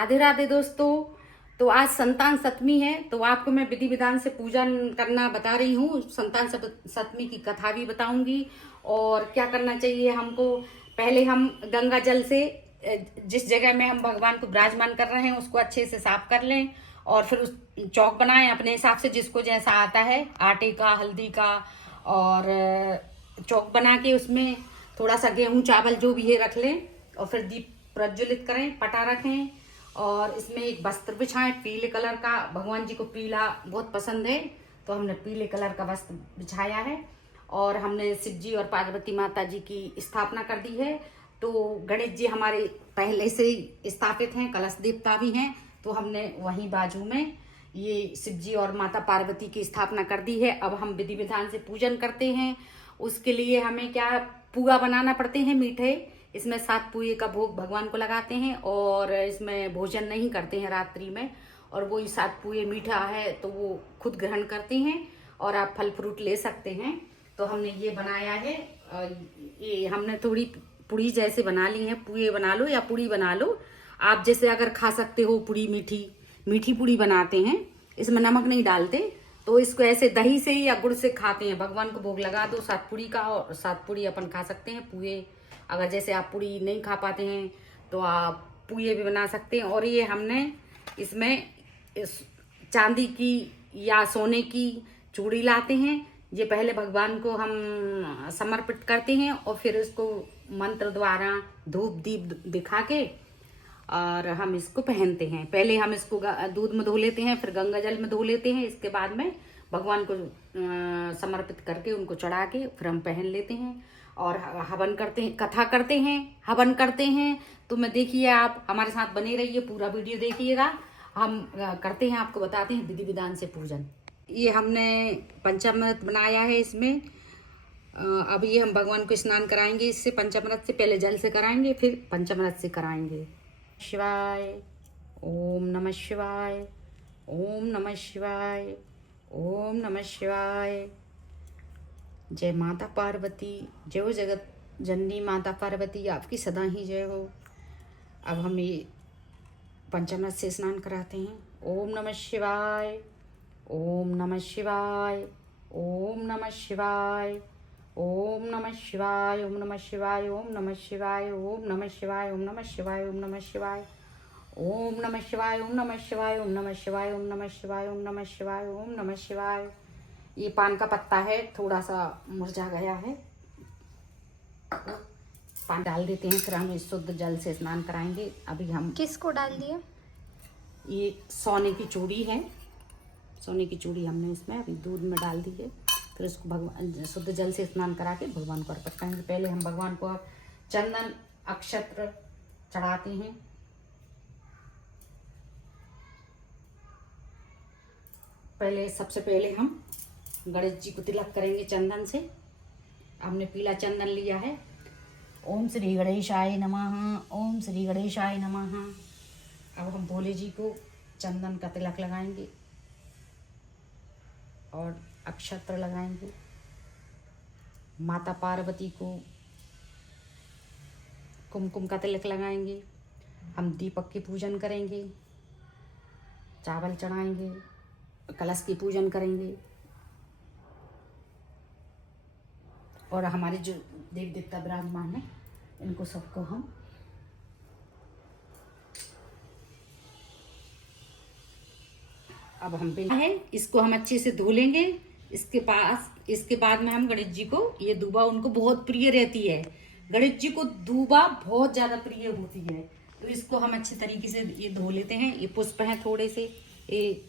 राधे राधे दोस्तों। तो आज संतान सप्तमी है, तो आपको मैं विधि विधान से पूजन करना बता रही हूँ। संतान सप्तमी की कथा भी बताऊंगी और क्या करना चाहिए हमको। पहले हम गंगा जल से जिस जगह में हम भगवान को विराजमान कर रहे हैं उसको अच्छे से साफ कर लें और फिर उस चौक बनाएं अपने हिसाब से, जिसको जैसा आता है, आटे का, हल्दी का, और चौक बना के उसमें थोड़ा सा गेहूं चावल जो भी है रख लें और फिर दीप प्रज्वलित करें, पटा रखें और इसमें एक वस्त्र बिछाएं पीले कलर का। भगवान जी को पीला बहुत पसंद है तो हमने पीले कलर का वस्त्र बिछाया है और हमने शिव जी और पार्वती माता जी की स्थापना कर दी है। तो गणेश जी हमारे पहले से ही स्थापित हैं, कलश देवता भी हैं, तो हमने वहीं बाजू में ये शिव जी और माता पार्वती की स्थापना कर दी है। अब हम विधि विधान से पूजन करते हैं। उसके लिए हमें क्या पुआ बनाना पड़ते हैं मीठे। इसमें 7 पुए का भोग भगवान को लगाते हैं और इसमें भोजन नहीं करते हैं रात्रि में। और वही 7 पुए मीठा है तो वो खुद ग्रहण करते हैं और आप फल फ्रूट ले सकते हैं। तो हमने ये बनाया है। ये हमने थोड़ी पुड़ी जैसे बना ली है। पुए बना लो या पुड़ी बना लो, आप जैसे अगर खा सकते हो। पुड़ी मीठी पुड़ी बनाते हैं, इसमें नमक नहीं डालते। तो इसको ऐसे दही से या गुड़ से खाते हैं। भगवान को भोग लगा दो 7 पुड़ी का और 7 पुड़ी अपन खा सकते हैं। पुए अगर जैसे आप पुड़ी नहीं खा पाते हैं तो आप पुए भी बना सकते हैं। और ये हमने इसमें चांदी की या सोने की चूड़ी लाते हैं। ये पहले भगवान को हम समर्पित करते हैं और फिर इसको मंत्र द्वारा धूप दीप दिखा के और हम इसको पहनते हैं। पहले हम इसको दूध में धो लेते हैं, फिर गंगा जल में धो लेते हैं। इसके बाद में भगवान को समर्पित करके उनको चढ़ा के फिर हम पहन लेते हैं और हवन करते हैं, कथा करते हैं, हवन करते हैं। तो मैं देखिए, आप हमारे साथ बने रहिए, पूरा वीडियो देखिएगा। हम करते हैं, आपको बताते हैं विधि विधान से पूजन। ये हमने पंचामृत बनाया है इसमें। अब ये हम भगवान को स्नान कराएंगे इससे। पंचामृत से पहले जल से कराएंगे, फिर पंचामृत से कराएंगे। शिवाय, ओम नमः शिवाय, ओम नमः शिवाय, ओम नमः शिवाय। जय माता पार्वती, जय हो जगत जननी माता पार्वती, आपकी सदा ही जय हो। अब हम ये पंचामृत से स्नान कराते हैं। ओम नमः शिवाय, ओम नमः शिवाय, ओम नमः शिवाय, ओम नमः शिवाय, ओम नमः शिवाय, ओम नमः शिवाय, ओम नमः शिवाय, ओम नमः शिवाय, ओम नमः शिवाय, ओम नमः शिवाय, ओम नमः शिवाय, ओम नमः शिवाय, ओम नमः शिवाय, ओम नमः शिवाय, ओम नमः शिवाय। ये पान का पत्ता है, थोड़ा सा मुरझा गया है, पान डाल देते हैं। फिर हम शुद्ध जल से स्नान कराएंगे। अभी हम किसको डाल दिया? ये सोने की चूड़ी है, सोने की चूड़ी हमने इसमें अभी दूध में डाल दी है। फिर इसको भगवान शुद्ध जल से स्नान करा के भगवान को अर्पित करेंगे। पहले हम भगवान को चंदन अक्षत्र चढ़ाते हैं। सबसे पहले हम गणेश जी को तिलक करेंगे चंदन से। हमने पीला चंदन लिया है। ओम श्री गणेशाय नमः, ओम श्री गणेशाय नमः। अब हम भोले जी को चंदन का तिलक लगाएंगे और अक्षत्र लगाएंगे। माता पार्वती को कुमकुम का तिलक लगाएंगे। हम दीपक की पूजन करेंगे, चावल चढ़ाएंगे, कलश की पूजन करेंगे और हमारे जो देव देवता विराजमान है इनको सबको हम अब हम है इसको हम अच्छे से धो लेंगे। इसके बाद में हम गणेश जी को, ये दूबा उनको बहुत प्रिय रहती है। गणेश जी को दूबा बहुत ज्यादा प्रिय होती है, तो इसको हम अच्छे तरीके से ये धो लेते हैं। ये पुष्प हैं थोड़े से, ये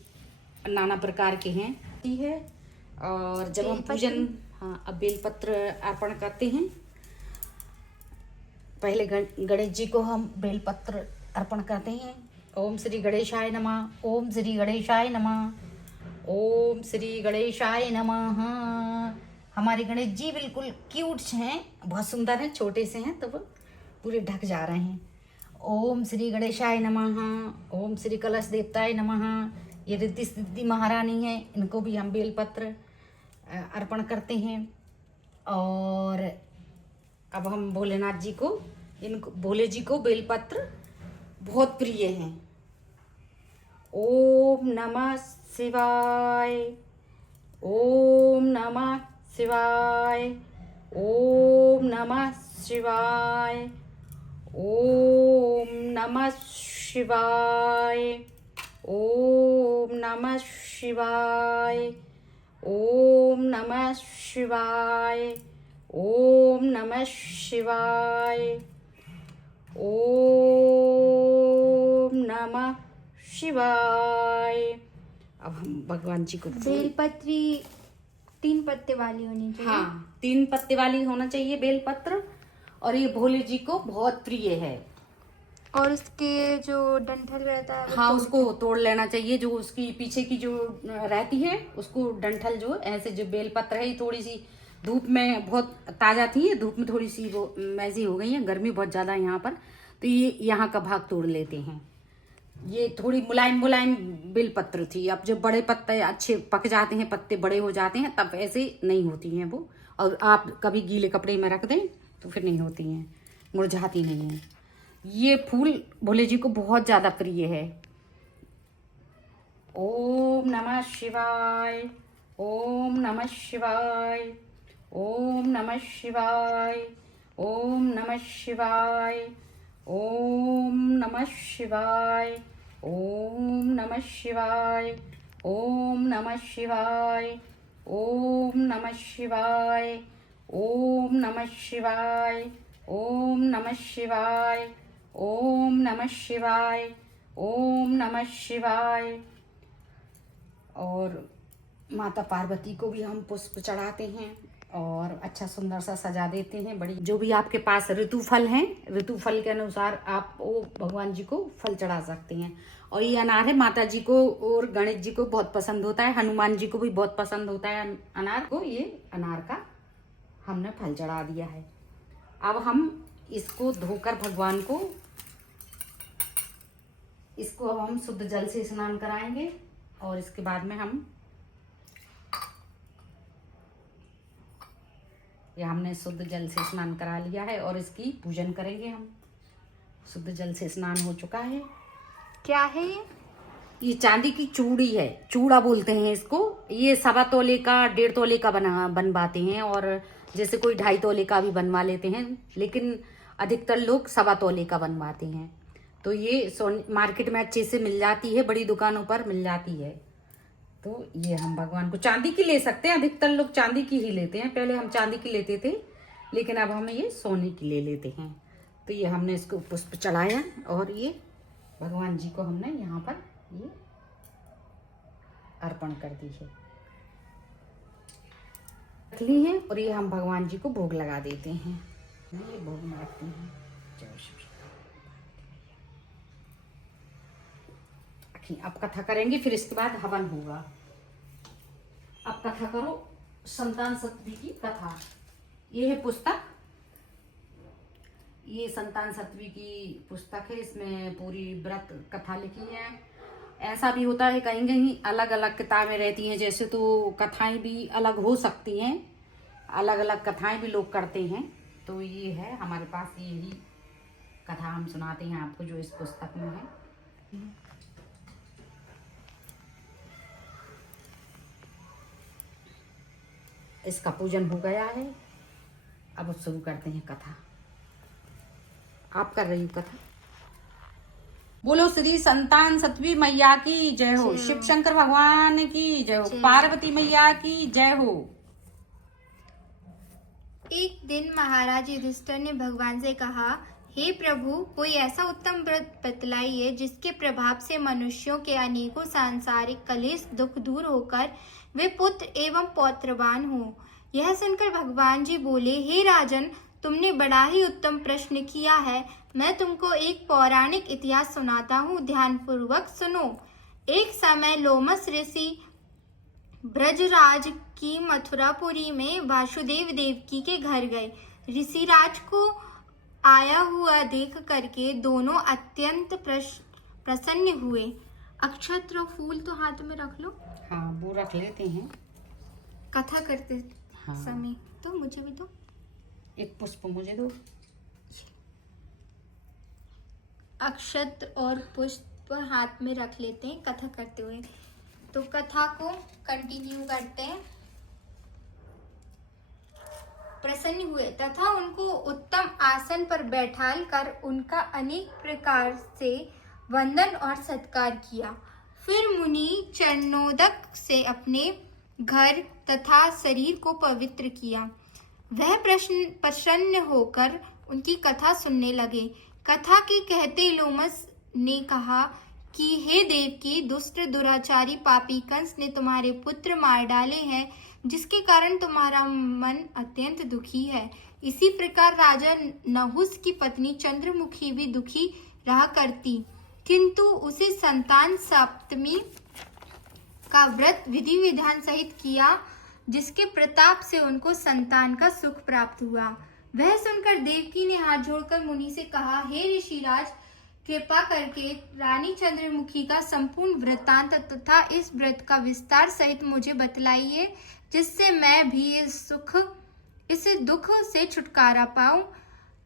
नाना प्रकार के हैं है। और जब हम पूजन, हाँ, अब बेलपत्र अर्पण करते हैं। पहले गणेश जी को हम बेलपत्र अर्पण करते हैं। ओम श्री गणेशाय नमः, ओम श्री गणेशाय नमः, ओम श्री गणेशाय नमः। हमारे गणेश जी बिल्कुल क्यूट हैं, बहुत सुंदर हैं, छोटे से हैं तो वो पूरे ढक जा रहे हैं। ओम श्री गणेशाय नमः, ओम श्री कलश देवताय नमः। ये रिद्धि सिद्धि महारानी है, इनको भी हम बेलपत्र अर्पण करते हैं। और अब हम भोलेनाथ जी को, इनको भोले जी को बेलपत्र बहुत प्रिय हैं, ओम नमः शिवाय। ओम नमः शिवाय। ओम नमः शिवाय। ओम नमः शिवाय। ओम नमः शिवाय। ओम नमः शिवाय। ओम नमः शिवाय। ओम नमः शिवाय। अब हम भगवान जी को बेलपत्री 3 पत्ते वाली होनी चाहिए। हाँ, 3 पत्ते वाली होना चाहिए बेलपत्र। और ये भोले जी को बहुत प्रिय है। और उसके जो डंठल रहता है हाँ, उसको तोड़ लेना चाहिए। जो उसकी पीछे की जो रहती है उसको डंठल, जो ऐसे जो बेलपत्र है, ये थोड़ी सी धूप में बहुत ताजा थी, ये धूप में थोड़ी सी वो मैसी हो गई है, गर्मी बहुत ज्यादा है यहाँ पर, तो ये यहाँ का भाग तोड़ लेते हैं। ये थोड़ी मुलायम मुलायम बेलपत्र थी। अब जब बड़े पत्ते अच्छे पक जाते हैं, पत्ते बड़े हो जाते हैं, तब ऐसे नहीं होती हैं वो। और आप कभी गीले कपड़े में रख दें तो फिर नहीं होती हैं, मुरझाती नहीं है। ये फूल भोले जी को बहुत ज्यादा प्रिय है। ओम नमः शिवाय। ओम नमः शिवाय। ओम नमः शिवाय। ओम नमः शिवाय। ओम नमः शिवाय। ओम नमः शिवाय। ओम नमः शिवाय। ओम नमः शिवाय। ओम नमः शिवाय। ओम नमः शिवाय। ओम नमः शिवाय। ओम नमः शिवाय। और माता पार्वती को भी हम पुष्प चढ़ाते हैं और अच्छा सुंदर सा सजा देते हैं। बड़ी जो भी आपके पास ऋतु फल हैं, ऋतु फल के अनुसार आप वो भगवान जी को फल चढ़ा सकते हैं। और ये अनार है, माता जी को और गणेश जी को बहुत पसंद होता है, हनुमान जी को भी बहुत पसंद होता है अनार को। ये अनार का हमने फल चढ़ा दिया है। अब हम इसको धोकर भगवान को, इसको अब हम शुद्ध जल से स्नान कराएंगे और इसके बाद में हम, ये हमने शुद्ध जल से स्नान करा लिया है और इसकी पूजन करेंगे हम। शुद्ध जल से स्नान हो चुका है। क्या है ये चांदी की चूड़ी है, चूड़ा बोलते हैं इसको। ये 1.25 तोले का 1.5 तोले का बनवाते हैं, और जैसे कोई 2.5 तोले का भी बनवा लेते हैं, लेकिन अधिकतर लोग 1.25 तोले का बनवाते हैं। तो ये मार्केट में अच्छे से मिल जाती है, बड़ी दुकानों पर मिल जाती है। तो ये हम भगवान को चांदी की ले सकते हैं, अधिकतर लोग चांदी की ही लेते हैं। पहले हम चांदी की लेते थे, लेकिन अब हम ये सोने की ले लेते हैं। तो ये हमने इसको पुष्प चढ़ाया और ये भगवान जी को हमने यहाँ पर ये अर्पण कर दी है, रख ली है। और ये हम भगवान जी को भोग लगा देते हैं। ये भोग में रखते हैं। जय शिव। अब कथा करेंगे, फिर इसके बाद हवन होगा। अब कथा करो संतान सतवी की कथा। ये है पुस्तक, ये संतान सतवी की पुस्तक है। इसमें पूरी व्रत कथा लिखी है। ऐसा भी होता है कहीं कहीं अलग अलग किताबें रहती हैं, जैसे तो कथाएं भी अलग हो सकती हैं, अलग अलग कथाएं भी लोग करते हैं। तो ये है हमारे पास, यही कथा हम सुनाते हैं आपको जो इस पुस्तक में है। इसका पूजन हो गया है। अब शुरू करते हैं कथा। आप कर रही हो कथा। बोलो श्री संतान सतवी मैया की जय हो। शिव शंकर भगवान की जय हो। पार्वती मैया की जय हो। एक दिन महाराज युधिष्ठिर ने भगवान से कहा, हे प्रभु, कोई ऐसा उत्तम व्रत बतलाइए जिसके प्रभाव से मनुष्यों के अनेकों सांसारिक कलेश दुख दूर होकर वे पुत्र एवं पौत्रवान हो। यह सुनकर भगवान जी बोले, हे राजन, तुमने बड़ा ही उत्तम प्रश्न किया है। मैं तुमको एक पौराणिक इतिहास सुनाता हूँ, ध्यान पूर्वक सुनो। एक समय लोमस ऋषि ब्रजराज की मथुरापुरी में वासुदेव देवकी के घर गए। ऋषिराज को आया हुआ देख करके दोनों अत्यंत प्रसन्न हुए। अक्षत और फूल तो हाथ में रख लो। हाँ, वो रख लेते हैं कथा करते हाँ। समय तो मुझे भी दो, एक पुष्प मुझे दो। अक्षत और पुष्प हाथ में रख लेते हैं कथा करते हुए। तो कथा को कंटिन्यू करते हैं। प्रसन्न हुए तथा उनको उत्तम आसन पर बैठाल कर उनका अनेक प्रकार से वंदन और सत्कार किया। फिर मुनि चरणोदक से अपने घर तथा शरीर को पवित्र किया। वह प्रसन्न होकर उनकी कथा सुनने लगे। कथा के कहते लोमस ने कहा कि हे देवकी, दुष्ट दुराचारी पापी कंस ने तुम्हारे पुत्र मार डाले हैं, जिसके कारण तुम्हारा मन अत्यंत दुखी है। इसी प्रकार राजा नहुस की पत्नी चंद्रमुखी भी दुखी रहा करती, किंतु उसे संतान सप्तमी का व्रत विधि विधान सहित किया, जिसके प्रताप से उनको संतान का सुख प्राप्त हुआ। वह सुनकर देवकी ने हाथ जोड़कर मुनि से कहा, हे ऋषिराज, कृपा करके रानी चंद्रमुखी का संपूर्ण वृत्तांत तथा इस व्रत का विस्तार सहित मुझे बतलाइए, जिससे मैं भी इस दुख से छुटकारा पाऊं।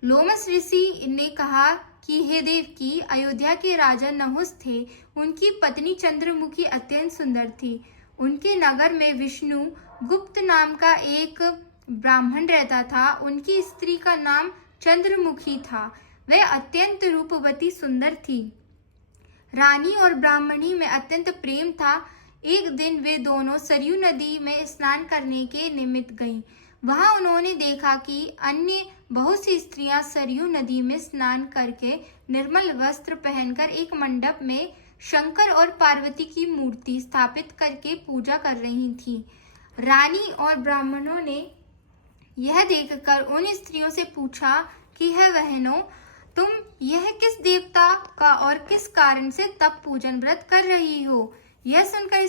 लोमस ऋषि ने कहा कि हे देवकी, अयोध्या के राजा नहुस थे। उनकी पत्नी चंद्रमुखी अत्यंत सुंदर थी। उनके नगर में विष्णु गुप्त नाम का एक ब्राह्मण रहता था। उनकी स्त्री का नाम चंद्रमुखी था। वह अत्यंत रूपवती सुंदर थी। रानी और ब्राह्मणी में अत्यंत प्रेम था। एक दिन वे दोनों सरयू नदी में स्नान करने के निमित्त गईं। वहां उन्होंने देखा कि अन्य बहुत सी स्त्रियां सरयू नदी में स्नान करके निर्मल वस्त्र पहनकर एक मंडप में शंकर और पार्वती की मूर्ति स्थापित करके पूजा कर रही थीं। रानी और ब्राह्मणों ने यह देखकर उन स्त्रियों से पूछा कि हे बहनों, तुम यह किस देवता का और किस कारण से तप पूजन व्रत कर रही हो? यह सुनकर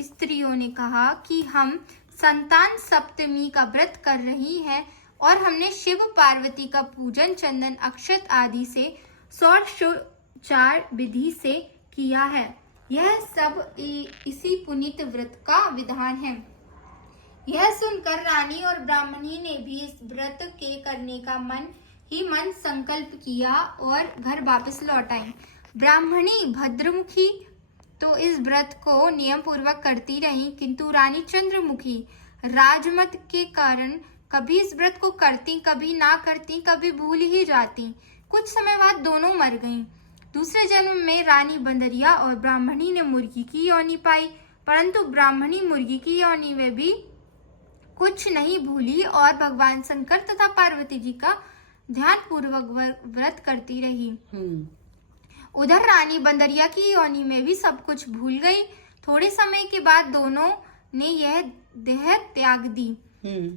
स्त्रियों ने कहा कि हम संतान सप्तमी का व्रत कर रही हैं और हमने शिव पार्वती का पूजन चंदन अक्षत आदि से षोडशोपचार विधि से किया है। यह सब इसी पुनीत व्रत का विधान है। यह सुनकर रानी और ब्राह्मणी ने भी इस व्रत के करने का मन ही मन संकल्प किया और घर वापस लौट आई। ब्राह्मणी भद्रमुखी तो इस व्रत को नियम पूर्वक करती रही, किंतु रानी चंद्रमुखी राजमत के कारण कभी इस व्रत को करती, कभी ना करती, कभी भूल ही जाती। कुछ समय बाद दोनों मर गईं। दूसरे जन्म में रानी बंदरिया और ब्राह्मणी ने मुर्गी की योनि पाई, परंतु ब्राह्मणी मुर्गी की योनि में भी कुछ नहीं भूली और भगवान शंकर तथा पार्वती जी का ध्यान पूर्वक व्रत करती रही। उधर रानी बंदरिया की योनि में भी सब कुछ भूल गई। थोड़े समय के बाद दोनों ने यह देह त्याग दी।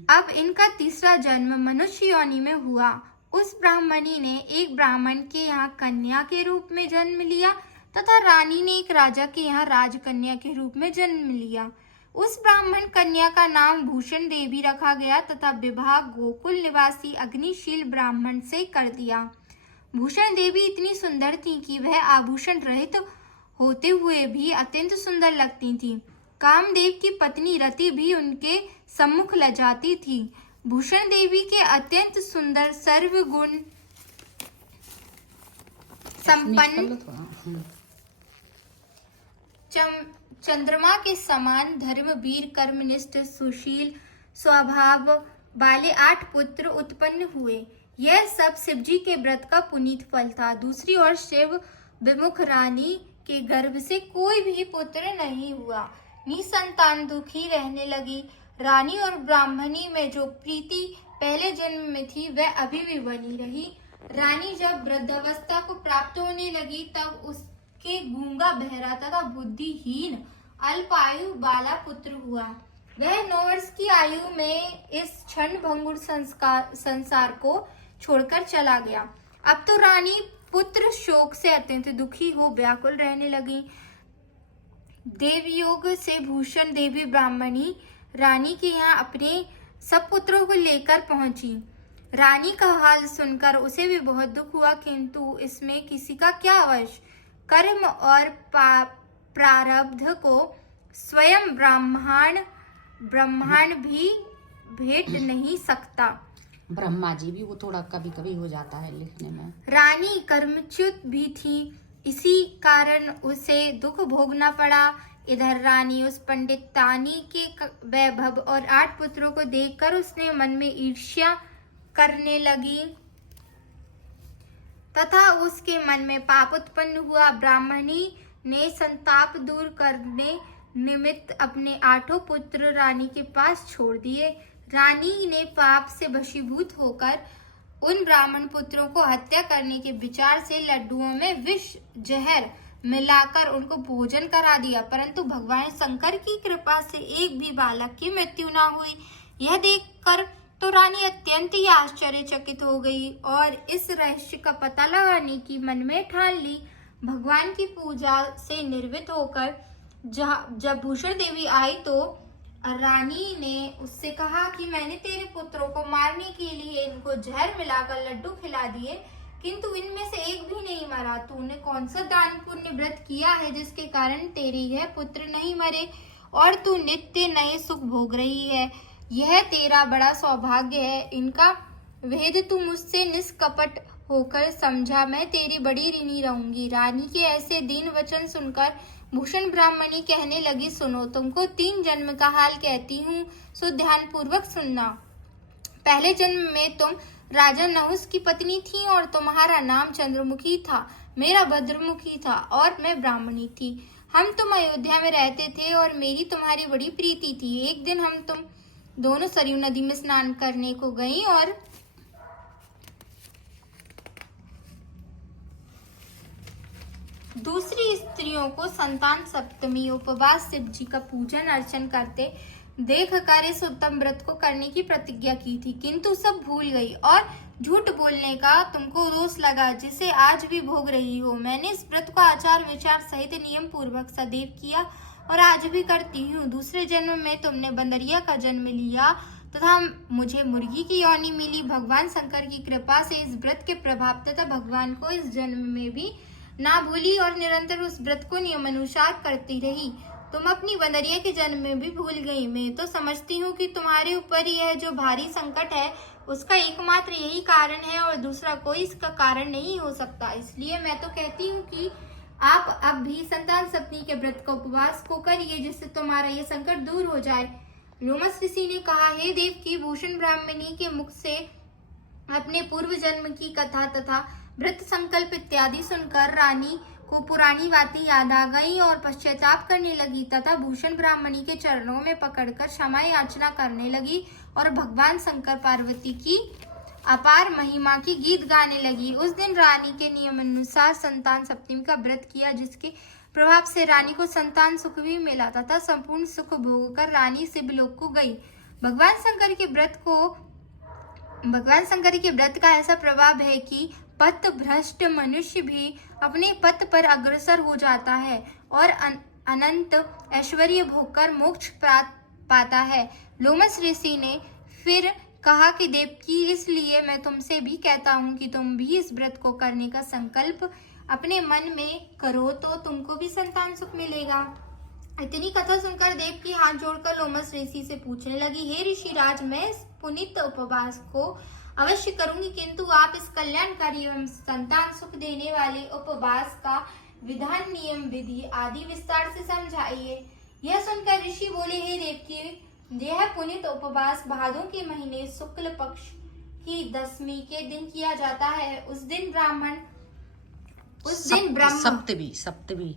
अब इनका तीसरा जन्म मनुष्य योनि में हुआ। उस ब्राह्मणी ने एक ब्राह्मण के यहाँ कन्या के रूप में जन्म लिया तथा रानी ने एक राजा के यहाँ राजकन्या के रूप में जन्म लिया। उस ब्राह्मण कन्या का नाम भूषण देवी रखा गया तथा विवाह गोकुल निवासी अग्निशील ब्राह्मण से कर दिया। भूषण देवी इतनी सुंदर थी कि वह आभूषण रहित होते हुए भी अत्यंत सुंदर लगती थी। कामदेव की पत्नी रति भी उनके सम्मुख लजाती थी। भूषण देवी के अत्यंत सुंदर सर्वगुण संपन्न चंद्रमा के समान धर्मवीर कर्मनिष्ठ सुशील स्वभाव वाले 8 पुत्र उत्पन्न हुए। यह सब शिवजी के व्रत का पुनीत फल था। दूसरी ओर शिव विमुख रानी के गर्भ से कोई भी पुत्र नहीं हुआ। निसंतान दुखी रहने लगी। रानी और ब्राह्मणी में जो प्रीति पहले जन्म में थी वह अभी भी बनी रही। रानी जब वृद्धावस्था को प्राप्त होने लगी तब उसके गूंगा बहरा तथा बुद्धिहीन अल्पायु बाला पुत्र हुआ। वह 9 वर्ष की आयु में इस क्षण भंगुर संसार को छोड़कर चला गया। अब तो रानी पुत्र शोक से अत्यंत दुखी हो व्याकुल रहने लगी। देवयोग से भूषण देवी ब्राह्मणी रानी के यहाँ अपने सब पुत्रों को लेकर पहुंची। रानी का हाल सुनकर उसे भी बहुत दुख हुआ, किंतु इसमें किसी का क्या वश। कर्म और प्रारब्ध को स्वयं ब्रह्मांड भी भेंट नहीं सकता। ब्रह्मा जी भी वो थोड़ा कभी कभी हो जाता है लिखने में। रानी कर्मच्युत भी थी, इसी कारण उसे दुख भोगना पड़ा। इधर रानी उस पंडितानी के वैभव और 8 पुत्रों को देखकर उसने मन में ईर्ष्या करने लगी तथा उसके मन में पाप उत्पन्न हुआ। ब्राह्मणी ने संताप दूर करने निमित्त अपने 8 पुत्र रानी के पास छोड़ दिए। रानी ने पाप से वशीभूत होकर उन ब्राह्मण पुत्रों को हत्या करने के विचार से लड्डुओं में विष जहर मिलाकर उनको भोजन करा दिया, परंतु भगवान शंकर की कृपा से एक भी बालक की मृत्यु न हुई। यह देखकर तो रानी अत्यंत ही आश्चर्यचकित हो गई और इस रहस्य का पता लगाने की मन में ठान ली। भगवान की पूजा से निर्वृत्त होकर जब भूषण देवी आई तो रानी ने उससे कहा कि मैंने तेरे पुत्रों को मारने के लिए इनको जहर मिलाकर लड्डू खिला दिए, किंतु इनमें से एक भी नहीं मरा। तूने कौन सा दान पुण्य व्रत किया है जिसके कारण तेरे यह पुत्र नहीं मरे और तू नित्य नए सुख भोग रही है? यह तेरा बड़ा सौभाग्य है। इनका भेद तू मुझसे निष्कपट होकर समझा, मैं तेरी बड़ी ऋणी रहूंगी। रानी के ऐसे दीन वचन सुनकर भूषण ब्राह्मणी कहने लगी, सुनो, तुमको 3 जन्म का हाल कहती हूँ, सो ध्यान पूर्वक सुनना। पहले जन्म में तुम राजा नहुस की पत्नी थी और तुम्हारा नाम चंद्रमुखी था, मेरा भद्रमुखी था और मैं ब्राह्मणी थी। हम तुम अयोध्या में रहते थे और मेरी तुम्हारी बड़ी प्रीति थी। एक दिन हम तुम दोनों सरयू नदी में स्नान करने को गई और दूसरी स्त्रियों को संतान सप्तमी उपवास शिव जी का पूजन अर्चन करते देख कर इस उत्तम व्रत को करने की प्रतिज्ञा की थी, किंतु सब भूल गई और झूठ बोलने का तुमको दोष लगा, जिसे आज भी भोग रही हो। मैंने इस व्रत को आचार विचार सहित नियम पूर्वक सदैव किया और आज भी करती हूँ। दूसरे जन्म में तुमने बंदरिया का जन्म लिया तथा मुझे मुर्गी की योनि मिली। भगवान शंकर की कृपा से इस व्रत के प्रभाव तथा भगवान को इस जन्म में भी ना भूली और निरंतर उस व्रत को नियमानुसार करती रही। तुम अपनी बंदरिया के जन्म में भी भूल गई। मैं तो समझती हूँ कि तुम्हारे ऊपर यह जो भारी संकट है उसका एकमात्र यही कारण है और दूसरा कोई इसका कारण नहीं हो सकता। इसलिए मैं तो कहती हूँ कि आप अब भी संतान सप्तमी के व्रत का उपवास को करिए, जिससे तुम्हारा यह संकट दूर हो जाए। लोमस ऋषि ने कहा, हे देव की भूषण ब्राह्मणी के मुख से अपने पूर्व जन्म की कथा तथा व्रत संकल्प इत्यादि सुनकर रानी को पुरानी बातें याद आ गई और पश्चाताप करने लगी तथा भूषण ब्राह्मणी के चरणों में पकड़कर क्षमा याचना करने लगी और भगवान शंकर पार्वती की अपार महिमा की गीत गाने लगी। उस दिन रानी के नियम अनुसार संतान सप्तमी का व्रत किया, जिसके प्रभाव से रानी को संतान सुख भी मिला तथा संपूर्ण सुख भोग कर रानी शिवलोक को गई। भगवान शंकर के व्रत का ऐसा प्रभाव है कि पथ भ्रष्ट मनुष्य भी अपने पथ पर अग्रसर हो जाता है और अनंत ऐश्वर्य भोगकर मोक्ष प्राप्त पाता है। लोमस ऋषि ने फिर कहा कि देवकी, इसलिए मैं तुमसे भी कहता हूँ कि तुम भी इस व्रत को करने का संकल्प अपने मन में करो तो तुमको भी संतान सुख मिलेगा। इतनी कथा सुनकर देवकी हाथ जोड़कर लोमस ऋषि से पूछने लगी, हे ऋषिराज, मैं इस पुनीत उपवास को अवश्य करूंगी, किंतु आप इस कल्याणकारी एवं संतान सुख देने वाले उपवास का विधान, नियम, विधि आदि विस्तार से समझाइए। यह सुनकर ऋषि बोले, हे देवकी, यह पुनीत उपवास भादों के महीने शुक्ल पक्ष की 10वीं के दिन किया जाता है। उस दिन ब्राह्मण सप्तमी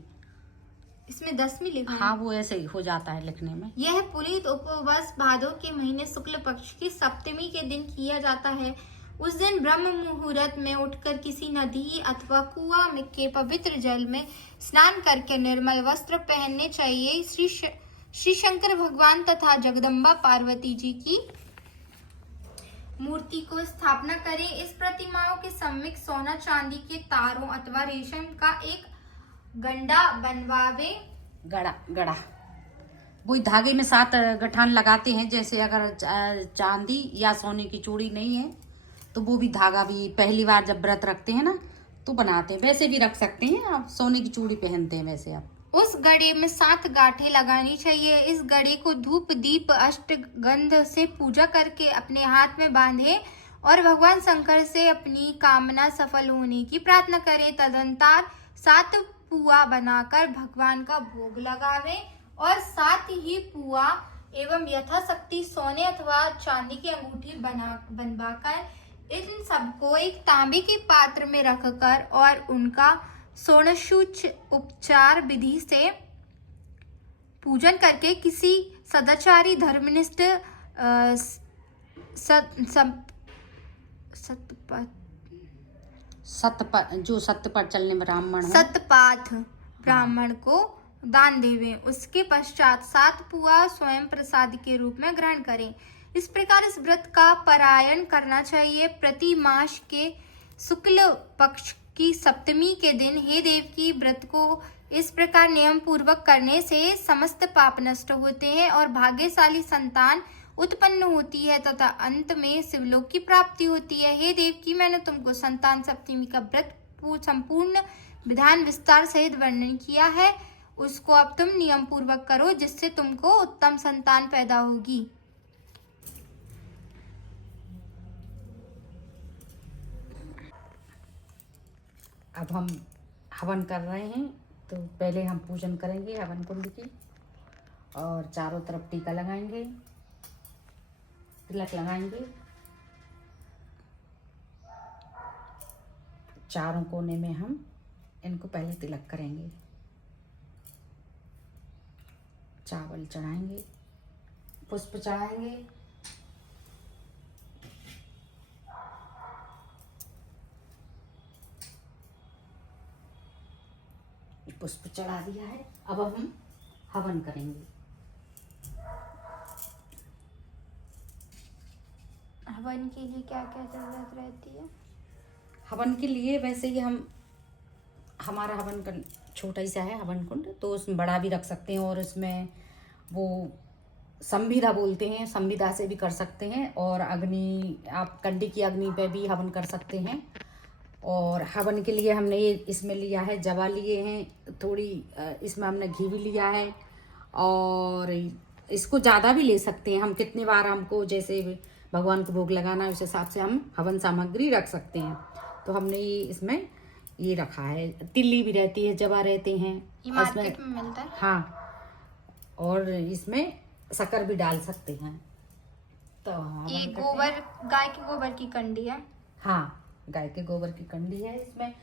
इसमें 10वीं लिखा है। हाँ, वो ऐसे ही हो जाता है लिखने में। यह पुनीत उपवास भादों के महीने शुक्ल पक्ष की सप्तमी के दिन किया जाता है। उस दिन ब्रह्म मुहूर्त में उठकर किसी नदी अथवा कुआं में के पवित्र जल में स्नान करके निर्मल वस्त्र पहनने चाहिए। श्री शंकर भगवान तथा जगदम्बा पार्वती जी की मूर्ति को स्थापना करें। इस प्रतिमाओं के सम्मुख सोना चांदी के तारों अथवा रेशम का एक गंडा बनवावे। गड़ा वही धागे में 7 गठान लगाते हैं। जैसे अगर चांदी या सोने की चूड़ी नहीं है तो वो भी धागा भी पहली बार जब व्रत रखते हैं ना तो बनाते हैं। वैसे भी रख सकते हैं, आप सोने की चूड़ी पहनते हैं वैसे आप। उस गड़े में 7 गांठें लगानी चाहिए। इस गड़े को धूप दीप अष्टगंध से पूजा करके अपने हाथ में बांधे और भगवान शंकर से अपनी कामना सफल होने की प्रार्थना करें। तदंतर 7 पुआ बनाकर भगवान का भोग लगावें और साथ ही पुआ एवं यथाशक्ति सोने अथवा चांदी की अंगूठी बनवाकर इन सबको एक तांबे के पात्र में रखकर और उनका षोडशोपचार उपचार विधि से पूजन करके किसी सदाचारी धर्मनिष्ठ जो सत्य पर चलने ब्राह्मण हो, सतपाथ ब्राह्मण को दान देवें। उसके पश्चात 7 पुआ स्वयं प्रसाद के रूप में ग्रहण करें। इस प्रकार इस व्रत का पारायण करना चाहिए। प्रति मास के शुक्ल पक्ष की सप्तमी के दिन हे देव की व्रत को इस प्रकार नियम पूर्वक करने से समस्त पाप नष्ट होते हैं और भाग्यशाली संतान उत्पन्न होती है तथा अंत में शिवलोक की प्राप्ति होती है। हे देव की मैंने तुमको संतान सप्तमी का व्रत संपूर्ण विधान विस्तार सहित वर्णन किया है, उसको अब तुम नियम पूर्वक करो जिससे तुमको उत्तम संतान पैदा होगी। अब हम हवन कर रहे हैं, तो पहले हम पूजन करेंगे हवन कुंड की और चारों तरफ टीका लगाएंगे, तिलक लगाएंगे। चारों कोने में हम इनको पहले तिलक करेंगे, चावल चढ़ाएंगे, पुष्प चढ़ाएंगे, पुष्प चढ़ा दिया है। अब हम हवन करेंगे। हवन के लिए क्या क्या जरूरत रहती है? हवन के लिए वैसे ही हमारा हवन कुंड छोटा ही सा है हवन कुंड, तो उसमें बड़ा भी रख सकते हैं और उसमें वो संविदा बोलते हैं, संविदा से भी कर सकते हैं और अग्नि आप कंडी की अग्नि पे भी हवन कर सकते हैं। और हवन के लिए हमने ये इसमें लिया है, जवा लिए हैं थोड़ी, इसमें हमने घी भी लिया है और इसको ज़्यादा भी ले सकते हैं हम, कितनी बार हमको जैसे भगवान को भोग लगाना है उस हिसाब से हम हवन सामग्री रख सकते हैं। तो हमने ये इसमें ये रखा है, तिल्ली भी रहती है, जवा रहते हैं, ये मार्केट में मिलता है। हाँ, और इसमें शक्कर भी डाल सकते हैं। तो ये गोबर, गाय के गोबर की कंडी है। हाँ, गाय के गोबर की कंडी है इसमें।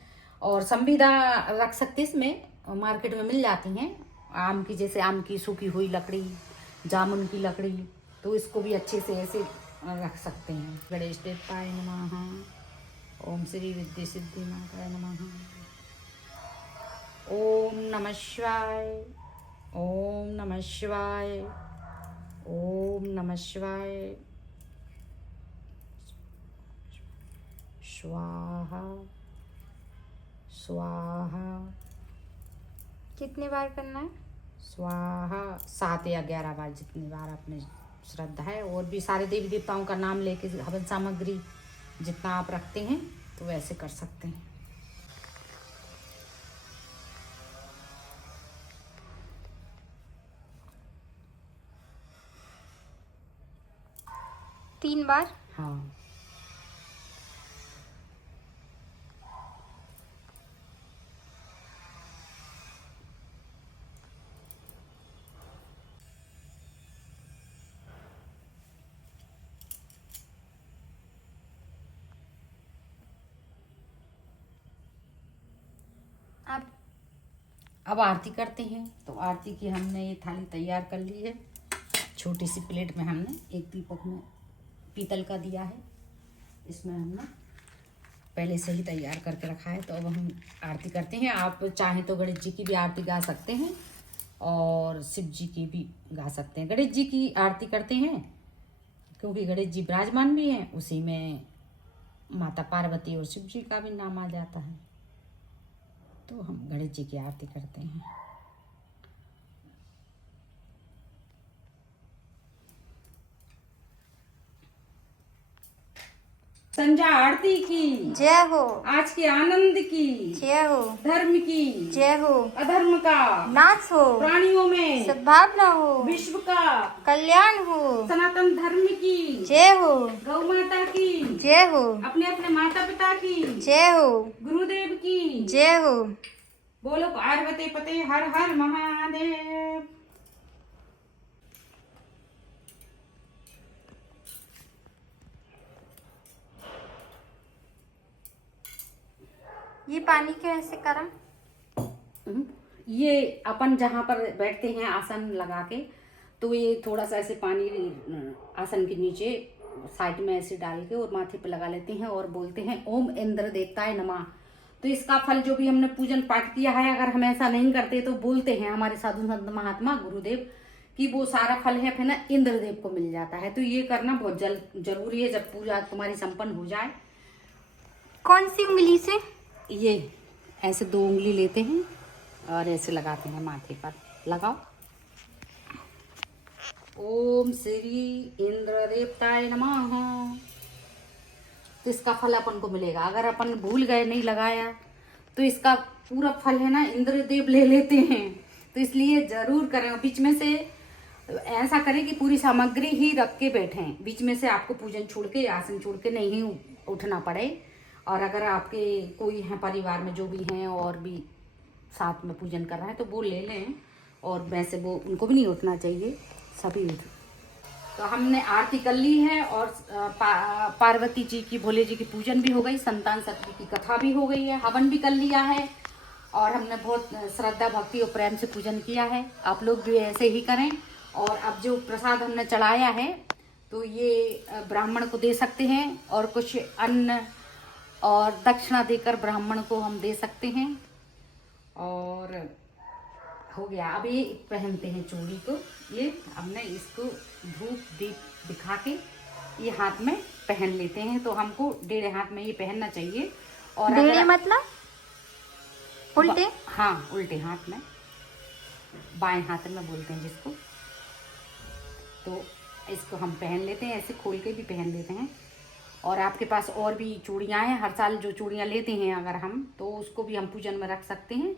और संविदा रख सकते इसमें, मार्केट में मिल जाती हैं, आम की, जैसे आम की सूखी हुई लकड़ी, जामुन की लकड़ी, तो इसको भी अच्छे से ऐसे रख सकते हैं। गणेश देवताय नमः, ओम श्री विद्या सिद्धि माताय नमः, ओम नमः शिवाय, ओम नमः शिवाय, ओम नमः शिवाय, स्वाहा स्वाहा। कितनी बार करना है? स्वाहा 7 या 11 बार, जितनी बार अपने श्रद्धा है। और भी सारे देवी देवताओं का नाम लेके हवन सामग्री जितना आप रखते हैं तो वैसे कर सकते हैं। तीन बार? हाँ। अब आरती करते हैं। तो आरती की हमने ये थाली तैयार कर ली है, छोटी सी प्लेट में हमने एक दीपक में पीतल का दिया है, इसमें हमने पहले से ही तैयार करके रखा है। तो अब हम आरती करते हैं। आप चाहें तो गणेश जी की भी आरती गा सकते हैं और शिव जी की भी गा सकते हैं। गणेश जी की आरती करते हैं क्योंकि गणेश जी विराजमान भी हैं, उसी में माता पार्वती और शिव जी का भी नाम आ जाता है, तो हम गणेश जी की आरती करते हैं। संध्या आरती की जय हो, आज के आनंद की जय हो, धर्म की जय हो, अधर्म का नाश हो, प्राणियों में सद्भावना हो, विश्व का कल्याण हो, सनातन धर्म की जय हो, गौ माता की जय हो, अपने अपने माता पिता की जय हो, गुरुदेव की जय हो। बोलो पार्वती पते हर हर महादेव। ये पानी कैसे करा? ये अपन जहाँ पर बैठते हैं आसन लगा के, तो ये थोड़ा सा ऐसे पानी आसन के नीचे साइड में ऐसे डाल के और माथे पे लगा लेते हैं और बोलते हैं ओम इंद्र देवताय नमः। तो इसका फल जो भी हमने पूजन पाठ किया है, अगर हम ऐसा नहीं करते तो बोलते हैं हमारे साधु संत महात्मा गुरुदेव कि वो सारा फल है फिर ना इंद्रदेव को मिल जाता है। तो ये करना बहुत जरूरी है जब पूजा तुम्हारी संपन्न हो जाए। कौन सी उंगली से? ये ऐसे 2 उंगली लेते हैं और ऐसे लगाते हैं माथे पर, लगाओ। ओम श्री इंद्र देवताय नमः। तो इसका फल अपन को मिलेगा। अगर अपन भूल गए नहीं लगाया तो इसका पूरा फल है ना इंद्रदेव ले लेते हैं। तो इसलिए जरूर करें। बीच में से ऐसा करें कि पूरी सामग्री ही रख के बैठें, बीच में से आपको पूजन छोड़ के आसन छोड़ के नहीं उठना पड़े। और अगर आपके कोई हैं परिवार में जो भी हैं और भी साथ में पूजन कर रहे हैं तो वो ले लें, और वैसे वो उनको भी नहीं उठना चाहिए, सभी उठ। तो हमने आरती कर ली है और पार्वती जी की भोले जी की पूजन भी हो गई, संतान सतमी की कथा भी हो गई है, हवन भी कर लिया है और हमने बहुत श्रद्धा भक्ति और प्रेम से पूजन किया है। आप लोग भी ऐसे ही करें। और अब जो प्रसाद हमने चढ़ाया है तो ये ब्राह्मण को दे सकते हैं और कुछ अन्न और दक्षिणा देकर ब्राह्मण को हम दे सकते हैं। और हो गया। अब ये पहनते हैं चूड़ी को। ये हमने इसको धूप दीप दिखा के ये हाथ में पहन लेते हैं। तो हमको 1.5 हाथ में ये पहनना चाहिए। और डेढ़े मतलब उल्टे? हाँ, उल्टे हाथ में, बाएं हाथ में बोलते हैं जिसको। तो इसको हम पहन लेते हैं, ऐसे खोल के भी पहन लेते हैं। और आपके पास और भी चूड़ियाँ हैं, हर साल जो चूड़ियाँ लेते हैं अगर हम, तो उसको भी हम पूजन में रख सकते हैं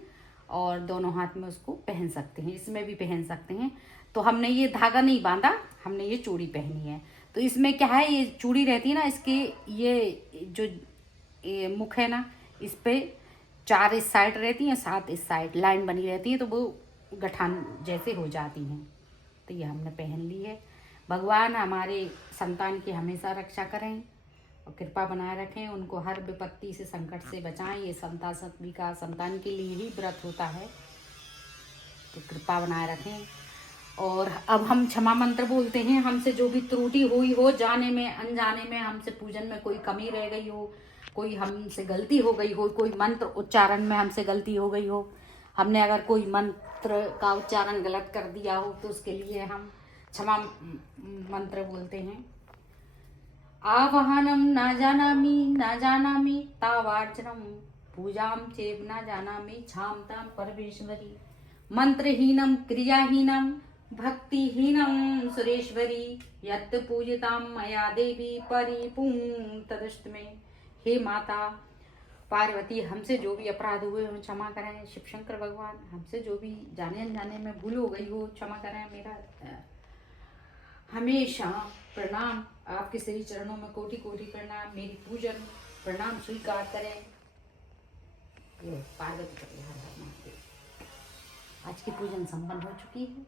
और दोनों हाथ में उसको पहन सकते हैं, इसमें भी पहन सकते हैं। तो हमने ये धागा नहीं बांधा, हमने ये चूड़ी पहनी है। तो इसमें क्या है, ये चूड़ी रहती है ना, इसके ये जो ये मुख है ना, इस पे 4 इस साइड रहती हैं, 7 इस साइड लाइन बनी रहती है, तो वो गठान जैसे हो जाती हैं। तो ये हमने पहन ली है। भगवान हमारे संतान की हमेशा रक्षा करें और कृपा बनाए रखें, उनको हर विपत्ति से संकट से बचाएं। ये संतान सतमी का संतान के लिए ही व्रत होता है, तो कृपा बनाए रखें। और अब हम क्षमा मंत्र बोलते हैं। हमसे जो भी त्रुटि हुई हो, जाने में अनजाने में हमसे पूजन में कोई कमी रह गई हो, कोई हमसे गलती हो गई हो, कोई मंत्र उच्चारण में हमसे गलती हो गई हो, हमने अगर कोई मंत्र का उच्चारण गलत कर दिया हो, तो उसके लिए हम क्षमा मंत्र बोलते हैं। आवाहनम न जानामि तावार्चनम पूजाम चेव न जानामि क्षामताम परमेश्वरी मंत्रहीनम क्रियाहीनम भक्तिहीनम सुरेश्वरी यत् पूजिताम मया देवी परिपूर्ण तदस्तु में। हे माता पार्वती, हमसे जो भी अपराध हुए हो क्षमा करें। शिव शंकर भगवान, हमसे जो भी जाने अनजाने में भूल हो गई हो क्षमा करें। मेरा हमेशा प्रणाम, आपके श्री चरणों में कोटि कोटि प्रणाम। मेरी पूजन प्रणाम स्वीकार करें। पार्वती का आज की पूजन संपन्न हो चुकी है।